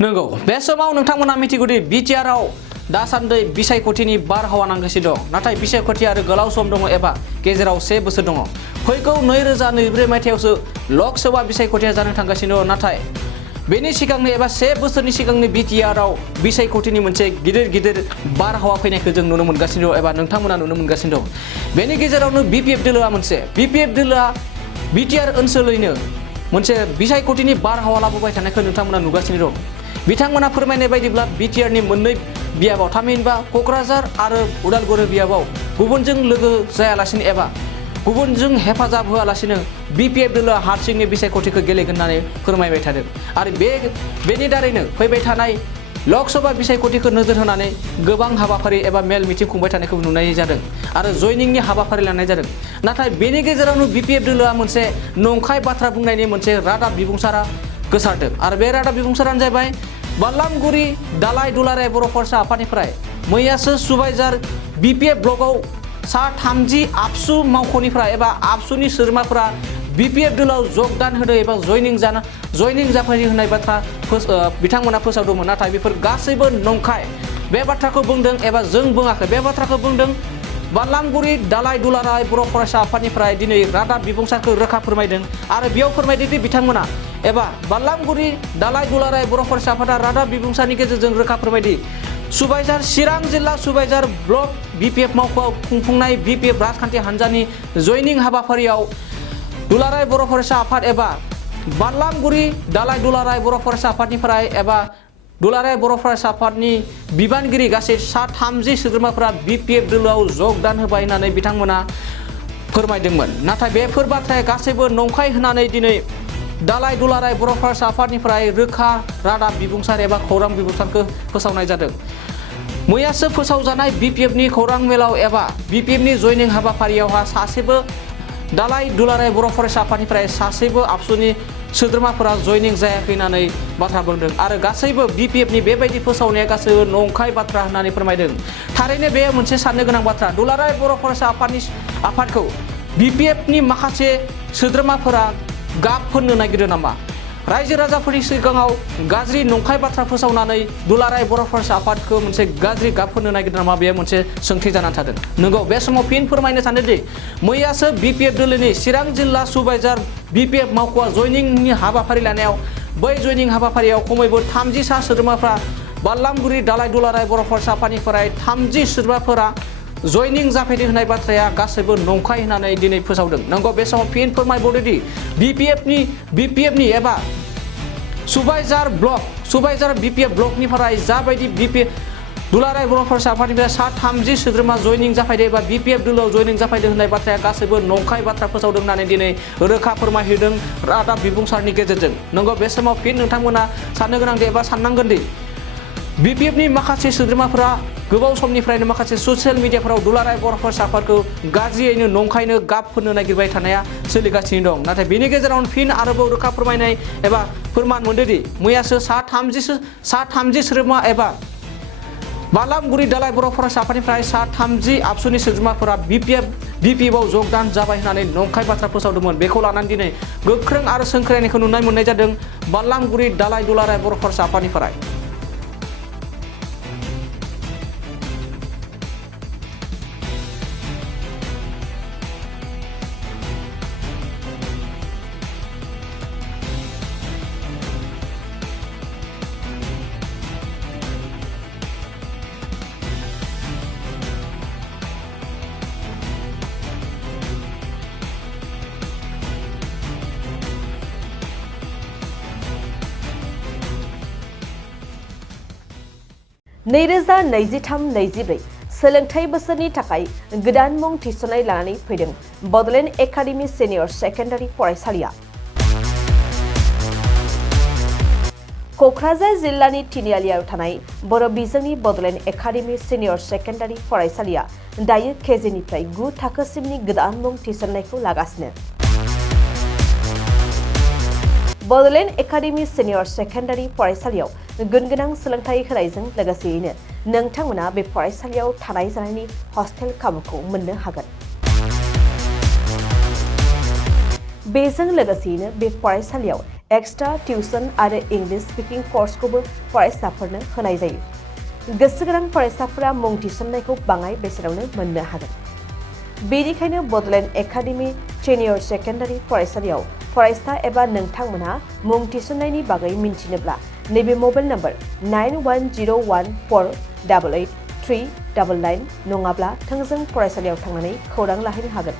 नंगौ बे समाव नोंथांमोना मिथिगौदि बिटिआरआव दासान्दि बिसायख'थिनि बारहावा नांगासिनो दं नाथाय बिसायख'थिया आरो गोलाव सम दङ एबा गेजेराव 1 बोसोर दङ फैगौ 2024 मायथाइयावसो लकसभा बिसायख'थिया जानो थांगासिनो दं नाथाय बेनि सिगांनो एबा 1 बोसोरनि सिगांनो बिटिआरआव बिसायख'थिनि मोनसे गिदिर बारहावा फैनायखौ जों नुनो मोनगासिनो दं एबा नोंथांमोना नुनो मोनगासिनो दं बेनि गेजेरावनो बिपिएफ दोलोआ बिपिएफ दोलोआ बिटिआर ओनसोलैनो मोनसे बिसायख'थिनि बारहावा लाबोबाय थानायखौ नोंथांमोना नुगासिनो दं बिथांमोना फोरमायनाय बायदिब्ला बिटिआरनि मोननै बियाबाव थामहिनबा क'क्राझार आरो उदालगुरि बियाबाव गुबुनजों लोगो जायालासिनो एबा गुबुनजों हेफाजाब होआलासिनो बिपिएफ दोलोआ हारसिंनि बिसायख'थिखौ गेलेगोन होननानै फोरमायबाय थादों आरो बेनि दारैनो फैबाय थानाय लकसभा बिसायख'थिखौ नोजोर होनानै गोबां हाबाफारि एबा मेल मिटिं खुंबाय थानायखौ नुनाय जादों आरो जयनिंनि हाबाफारि लानाय जादों नाथाय बेनि गेजेरावनो बिपिएफ दोलोआ मोनसे नंखाय बाथ्रा बुंनायनि मोनसे रादाब बिबुंसारा गोसारदों आरो बे रादाब बिबुंसारानो जाबाय बालामगुरि दालाय दुलाराय बर' फरायसा आफादनिफ्राय मैयासो सुबाइजार बिपिएफ ब्लकआव सा 30 आबसु मावख'निफ्राय एबा आबसुनि सोद्रोमाफोरा बिपिएफ दोलोआव जगदान होदों एबा जयनिं जाफैनो होननाय बाथ्रा बिथांमोना फोसावदोंमोन नाथाय बेफोर गासैबो नंखाय बे बाथ्राखौ बुंदों एबा जों बुङाखै बे बाथ्राखौ बुंदों बालामगुरि दालाय दुलाराय बर' फरायसा आफादनिफ्राय दिनै रादाब बिबुंसारखौ रोखा फोरमायदों आरो बेयाव फोरमायदोंदि बिथांमोना एबा बालामगुरि दालाय दुलाराय बर' फरायसा आफादा रादाब बिबुंसारनि गेजेरजों रोखा फोरमायदि सुबाइजार चिरां जिल्ला सुबाइजार ब्लक बिपिएफ मावख'आव खुंफुंनाय बिपिएफ राजखान्थि हान्जानि जयनिं हाबाफारियाव दुलाराय बर' फरायसा आफाद एबा बालामगुरि दालाय दुलाराय बर' फरायसा आफादनिफ्राय एबा दुलाराय बर' फरायसा आफादनि बिबानगिरि गासै सा 30 सोद्रोमाफोरा बिपिएफ दोलोआव जगदान होबाय होननानै बिथांमोना फोरमायदोंमोन नाथाय बेफोर बाथ्राया गासैबो नंखाय होननानै दिनै दालाय दुलाराय बर' फरायसा आफादनिफ्राय रोखा रादाब बिबुंसार एबा खौरां बिबुंसारखौ फोसावनाय जादों मैयासो फोसावजानाय बिपिएफनि खौरां मेलाव एबा बिपिएफनि जयनिं हाबाफारियावहा सासेबो दालाय दुलाराय बर' फरायसा आफादनिफ्राय सासेबो आबसुनि सोद्रोमाफोरा जयनिं जायाखै होननानै बाथ्रा बुंदों आरो गासैबो बिपिएफनि बेबायदि फोसावनाया गासैबो नंखाय बाथ्रा होननानै फोरमायदों थारैनो बे मोनसे साननो गोनां बाथ्रा दुलाराय बर' फरायसा आफादखौ बिपिएफनि माखासे सोद्रोमाफोरा गाब फोननो नागिरो नामा रायजो राजाफोरनि सिगाङाव गाज्रि नंखाय बाथ्रा फोसावनानै दुलाराय बर' फरायसा आफादखौ मोनसे गाज्रि गाब फोननो नागिरो नामा बे मोनसे सोंथि जानानै थादों नंगौ बे समाव फिन फोरमायनो सानोदि मैयासो बिपिएफ दोलोनि चिरां जिल्ला सुबाइजार बिपिएफ मावख'आ जयनिंनि हाबाफारि लानायाव बै जयनिं हाबाफारियाव खमैबो 30 सा सोद्रोमाफ्रा बालामगुरि दालाय दुलाराय बर' फरायसा आफादनिफ्राय 30 सोद्रोमाफोरा जयनिं जाफैदों होननाय बाथ्राया गासैबो नंखाय होननानै दिनै फोसावदों नंगौ बे समाव फिन फोरमायबावदोंदि बिपिएफनि एबा सुबाइजार बिपिएफ ब्लकनिफ्राय जाबायदि बिपिएफ दुलाराय बर' फरायसा आफादनिफ्राय सा 30 सोद्रोमा जयनिं जाफैदों एबा बिपिएफ दोलोआव जयनिं जाफैदों होननाय बाथ्राया गासैबो नंखाय बाथ्रा फोसावदों होननानै दिनै रोखा फोरमायहोदों रादाब बिबुंसारनि गेजेरजों नंगौ बे समाव फिन नोंथांमोना साननो गोनांदि एबा साननांगोनदि बिपिएफनि माखासे सोद्रोमाफोरा गोबाव समनिफ्रायनो माखासे ससियेल मिडियाफोराव दुलाराय बर' फरायसा आफादखौ गाज्रियैनो नंखायनो गाब फोननो नागिरबाय थानाया सोलिगासिनो दं नाथाय बेनि गेजेरावनो फिन आरोबाव रोखा फोरमायनाय एबा फोरमान मोनदोंदि मैयासो सा 30 सोद्रोमा एबा बालामगुरि दालाय बर' फरायसा आफादनिफ्राय सा 30 आबसुनि सोद्रोमाफोरा बिपिएफआव जगदान जाबाय होननानै नंखाय बाथ्रा फोसावदोंमोन बेखौ लानानै दिनै गोख्रों आरो सोंख्रायनायखौ नुनाय मोननाय जादों बालामगुरि दालाय दुलाराय बर' फरायसा आफादनिफ्राय नैरोजा 23-24 सोलोंथाइ बोसोरनि थाखाय गोदान मुं थिसननाय लानानै फैदों बड'लेण्ड एकाडेमि सिनियर सेकेन्डारि फरायसालिया क'क्राझार जिल्लानि तिनिआलियाव थानाय बर' बिजोंनि बड'लेण्ड एकाडेमि सिनियर सेकेन्डारि फरायसालिया दायो केजिनिफ्राय 9 थाखोसिमनि गोदान मुं थिसननायखौ लागासिनो बड'लेण्ड एकाडेमि सिनियर सेकेन्डारि फरायसालियाव गुनगोनां सोलोंथाइ होनायजों लोगोसेयैनो नोंथांमोना बे फरायसालियाव थानाय जानायनि हस्टेल खाबुखौ मोननो हागोन बेजों लोगोसेयैनो बे फरायसालियाव एक्सट्रा टिउसन आरो इंलिश स्पिकिं कर्सखौबो फरायसाफोरनो होनाय जायो। गोसो गोनां फरायसाफोरा मुं थिसननायखौ बाङाय बेसेनावनो मोननो हागोन। बेनिखायनो बड'लेण्ड एकाडेमि सिनियर सेकेन्डारि फरायसालियाव फरायसा एबा नोंथांमोनहा मुं थिसननायनि बागै मिन्थिनोब्ला नैबे मबाइल नम्बर 9101488399 नङाब्ला थोंजों फरायसालियाव थांनानै खौरां लाहैनो हागोन।